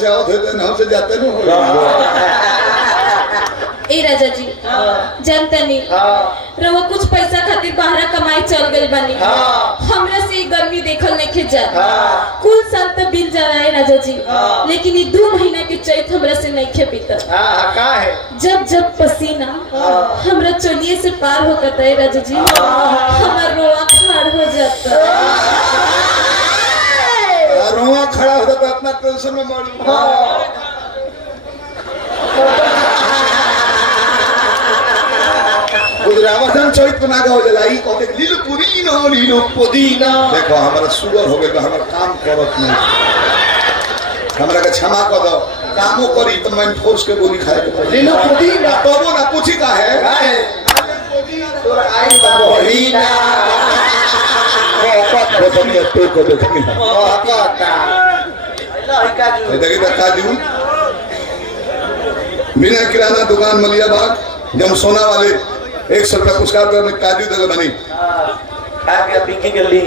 से आओ थे हमसे जाते नहीं ए राजा जी जानते नहीं रहो कुछ पैसा खातिर बाहर कमाई चल गई बनी हमरा से गर्मी देखल नहीं खिंचा कुल साल तो बिल जा रहा है राजा जी लेकिन ये 2 महीना के चैत हमरा से नहीं खे बीता जब जब पसीना हमरा चोलिए से पार हो करता है राजा जी हमारा रोआ खाड़ हो जाता रोआ खड़ा होता तो अपना टेंशन में मारू गुजरावतन चौथ बना के हो जलाई कहते लीलो पुदीना देखो हमारा शुगर हो गए हमारा काम करत नहीं हमरा के क्षमा कर दो कामो करी तो मैं ठोस के गोली खाए के लीलो पुदीना तो वो ना पूछी का है तोर आई बहिना वो बनिया तो को देखनी देखिए तो काजू बिना किराना दुकान मलियाबाग जब सोना वाले 100 रुपया पुरस्कार करने काजू दल बनी पिंकी कर ली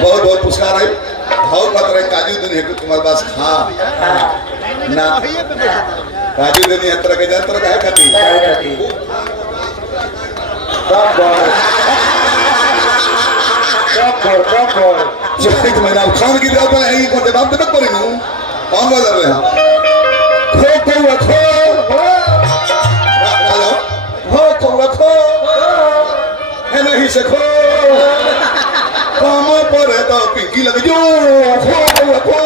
बहुत बहुत पुरस्कार है भाव पत्र है काजू देनी है तुम्हारे पास खा ना काजू देनी है तरह के जान तरह का है खाती चौबीस महीना खान की जवाब है ये कौन जवाब देना पड़ी नू कौन बोल रहे हैं खो है नहीं से खो काम पर है तो पिंकी लग जो खो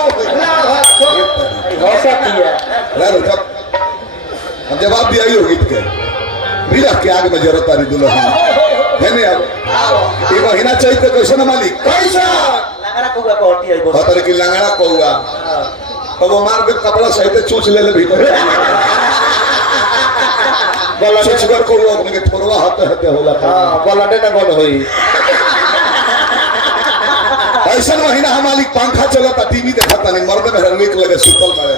हम जवाब दिया ही होगी के बिना के आगे में जरूरत आ रही दुल्हन है नहीं अब ये महीना चाहिए तो कैसे ना मालिक कैसा लंगड़ा कौआ कहती है बता कि लंगड़ा कौआ तो वो मार के कपड़ा सहित चूच ले भीतर सुचगर को लोग ने थोरवा हते हते होला बलडे ना बल होई ऐसा महीना हम मालिक पंखा चलता टीवी देखता नहीं मर्द में रंगीक लगे सुतल करे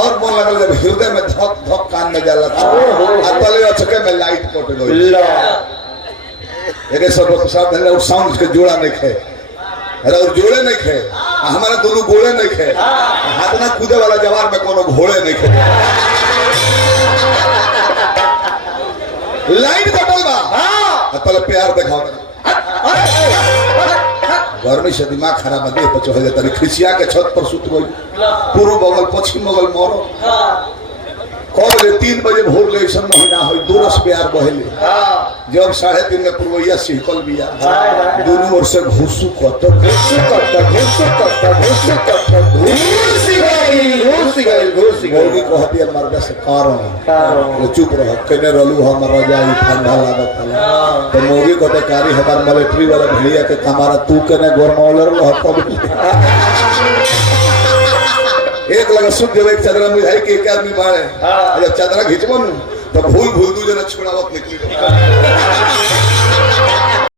और मन लगल जब हृदय में धक धक कान में जाला तले अचके में लाइट कट गई एक सब प्रसाद है और साउंड के जोड़ा नहीं खे अरे और जोड़े नहीं खे हमारा दोनों गोले नहीं खे हाथ ना कूदे वाला जवान में कोनो घोड़े नहीं खे लाइट कटल बा तले प्यार दिखाओ गर्मी से दिमाग खराब है देह हो जाता खिसिया के छत पर सुत गई पूर्व बगल पश्चिम बगल मोरो कौन 3 बजे भोर ले ऐसा महीना हो 2 रस प्यार बहले जब 3:30 में पूर्वैया सिहकल बिया दोनों ओर से घुसू करता मोगी कहती है मर्द से कारण चुप रह कने रहलू हमर रजाई ठंडा लागत तो मोगी कहते कारी हमार मिलिट्री वाला भैया के हमारा तू कने गरमौलर रह तब एक लगा सुख जब एक चदरा में है कि एक आदमी बाहर है जब चदरा खींचबो न तो भूल दू जना छोड़ावत निकली